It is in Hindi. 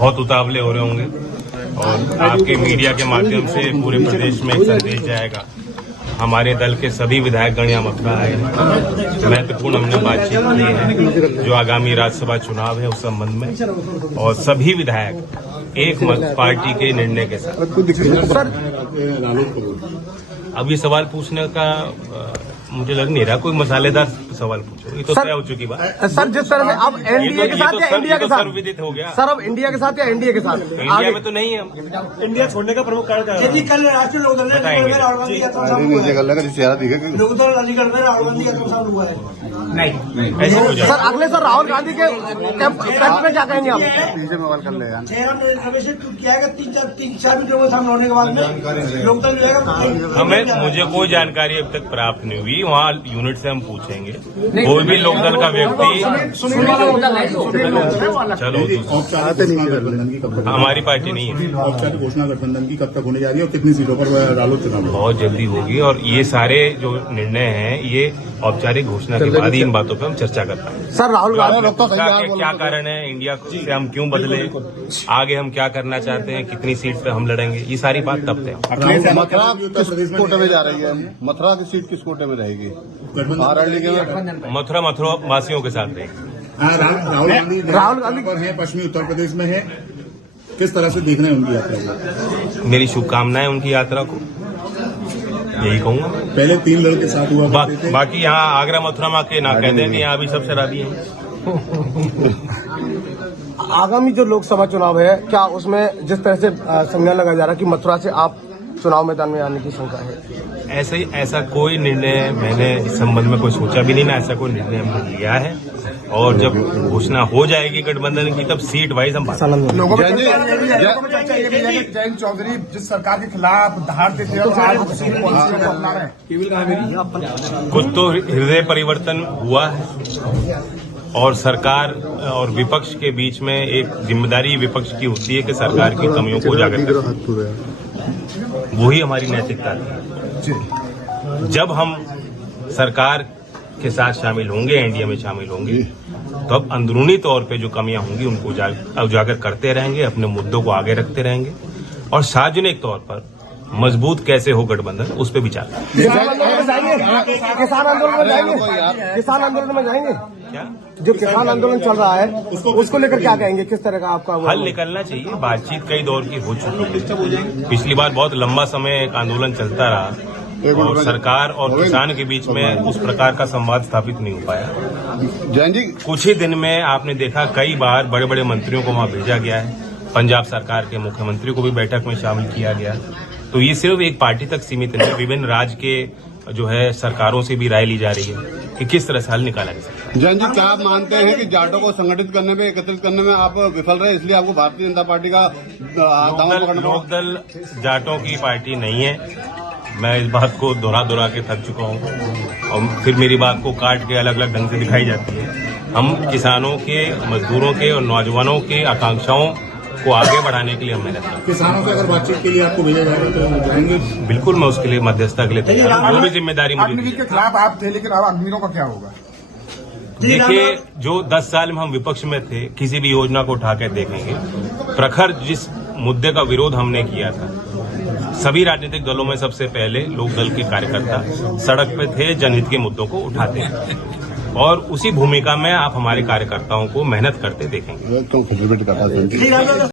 बहुत उतावले हो रहे होंगे और आपके मीडिया के माध्यम से पूरे प्रदेश में एक संदेश जाएगा। हमारे दल के सभी विधायकगण यहाँ मथुरा आए हैं। महत्वपूर्ण हमने बातचीत की है जो आगामी राज्यसभा चुनाव है उस संबंध में, और सभी विधायक एक मत पार्टी के निर्णय के साथ। अब ये सवाल पूछने का मुझे लग नहीं रहा कोई मसालेदार सवाल पूछो, ये तो तय हो चुकी बात। सर जिस तरह से अब एनडीए के साथ या इंडिया के साथ सर्वविदित हो गया। सर अब इंडिया के साथ या एनडीए के साथ? इंडिया में तो नहीं है। इंडिया छोड़ने का प्रमुख कारण क्या है? कल राष्ट्रीय लोकदल ने राहुल गांधी यात्रा राहुल गांधी यात्रा हुआ है। नहीं सर अगले सर राहुल गांधी के कैंप में क्या कहेंगे आप? किया है 3-4 मीटर सामने होने के बाद में लोकदल जो है मुझे कोई जानकारी अब तक प्राप्त नहीं हुई। वहाँ यूनिट से हम पूछेंगे। कोई भी लोकदल का व्यक्ति चलो हमारी पार्टी नहीं है। औपचारिक घोषणा गठबंधन की कब तक होने जा रही है और कितनी सीटों पर रालोद चुनाव? बहुत जल्दी होगी और ये सारे जो निर्णय हैं ये औपचारिक घोषणा के बाद ही इन बातों पर हम चर्चा करते हैं। सर राहुल गांधी क्या कारण है, इंडिया से हम क्यों बदले, आगे हम क्या करना चाहते हैं, कितनी सीट पे हम लड़ेंगे, ये सारी बात तब तक। मथुरा किस कोटे में जा रही है? मथुरा की सीट किस कोटे में रहेगी? मथुरा वासियों के साथ रहेगी। राहुल गांधी पर है, पश्चिमी उत्तर प्रदेश में है, किस तरह से देखना है उनकी यात्रा? मेरी शुभकामनाएं उनकी यात्रा को, यही कहूंगा। पहले 3 लड़के साथ हुआ बाकी यहाँ आगरा मथुरा में के ना कहते हैं कि यहाँ भी सब शराबी हैं। आगामी जो लोकसभा चुनाव है क्या उसमें जिस तरह से संज्ञान लगाया जा रहा है कि मथुरा से आप चुनाव मैदान में आने की शंका है? ऐसा कोई निर्णय मैंने इस संबंध में कोई सोचा भी नहीं ना, ऐसा कोई निर्णय हमने लिया है। और जब घोषणा हो जाएगी गठबंधन की तब सीट वाइज हम लोगों में जयंत चौधरी जिस सरकार के खिलाफ दहाड़ते थे और आज अपना रहे हैं। कुछ तो हृदय परिवर्तन हुआ है और सरकार और विपक्ष के बीच में एक जिम्मेदारी विपक्ष की होती है कि सरकार की कमियों को उजागर करें। वही हमारी नैतिकता थी। जब हम सरकार के साथ शामिल होंगे, एनडीए में शामिल होंगे, तो अब अंदरूनी तौर पे जो कमियां होंगी उनको उजागर करते रहेंगे, अपने मुद्दों को आगे रखते रहेंगे और सार्वजनिक तौर पर मजबूत कैसे हो गठबंधन उस पर विचार। किसान आंदोलन में जाएंगे? क्या जो किसान आंदोलन चल रहा है उसको लेकर क्या कहेंगे, किस तरह का आपका हल निकलना चाहिए? बातचीत कई दौर की हो चुकी है। पिछली बार बहुत लंबा समय एक आंदोलन चलता रहा और सरकार और किसान के बीच में उस प्रकार का संवाद स्थापित नहीं हो पाया। जैन जी कुछ ही दिन में आपने देखा कई बार बड़े बड़े मंत्रियों को वहां भेजा गया है, पंजाब सरकार के मुख्यमंत्री को भी बैठक में शामिल किया गया। तो ये सिर्फ एक पार्टी तक सीमित नहीं, विभिन्न राज्य के जो है सरकारों से भी राय ली जा रही है कि किस तरह से हल निकाला जा सकता है। जैन जी क्या आप मानते हैं कि जाटों को संगठित करने में, एकत्रित करने में आप विफल रहे, इसलिए आपको भारतीय जनता पार्टी का लोकदल जाटों की पार्टी नहीं है? मैं इस बात को दोहरा के थक चुका हूँ और फिर मेरी बात को काट के अलग अलग ढंग से दिखाई जाती है। हम किसानों के, मजदूरों के और नौजवानों के आकांक्षाओं को आगे बढ़ाने के लिए हम मेहनत करते हैं। किसानों से अगर बातचीत के लिए आपको भेजा जाएगा तो जाएंगे? बिल्कुल, मैं उसके लिए मध्यस्थता के लिए तैयार हूं। जो भी जिम्मेदारी मुझे के खिलाफ आप थे, लेकिन अब अग्निवीरों का क्या होगा? देखिए, जो 10 साल में हम विपक्ष में थे, किसी भी योजना को उठा कर देखेंगे। प्रखर जिस मुद्दे का विरोध हमने किया था, सभी राजनीतिक दलों में सबसे पहले लोक दल के कार्यकर्ता सड़क पे थे, जनहित के मुद्दों को उठाते हैं और उसी भूमिका में आप हमारे कार्यकर्ताओं को मेहनत करते देखेंगे।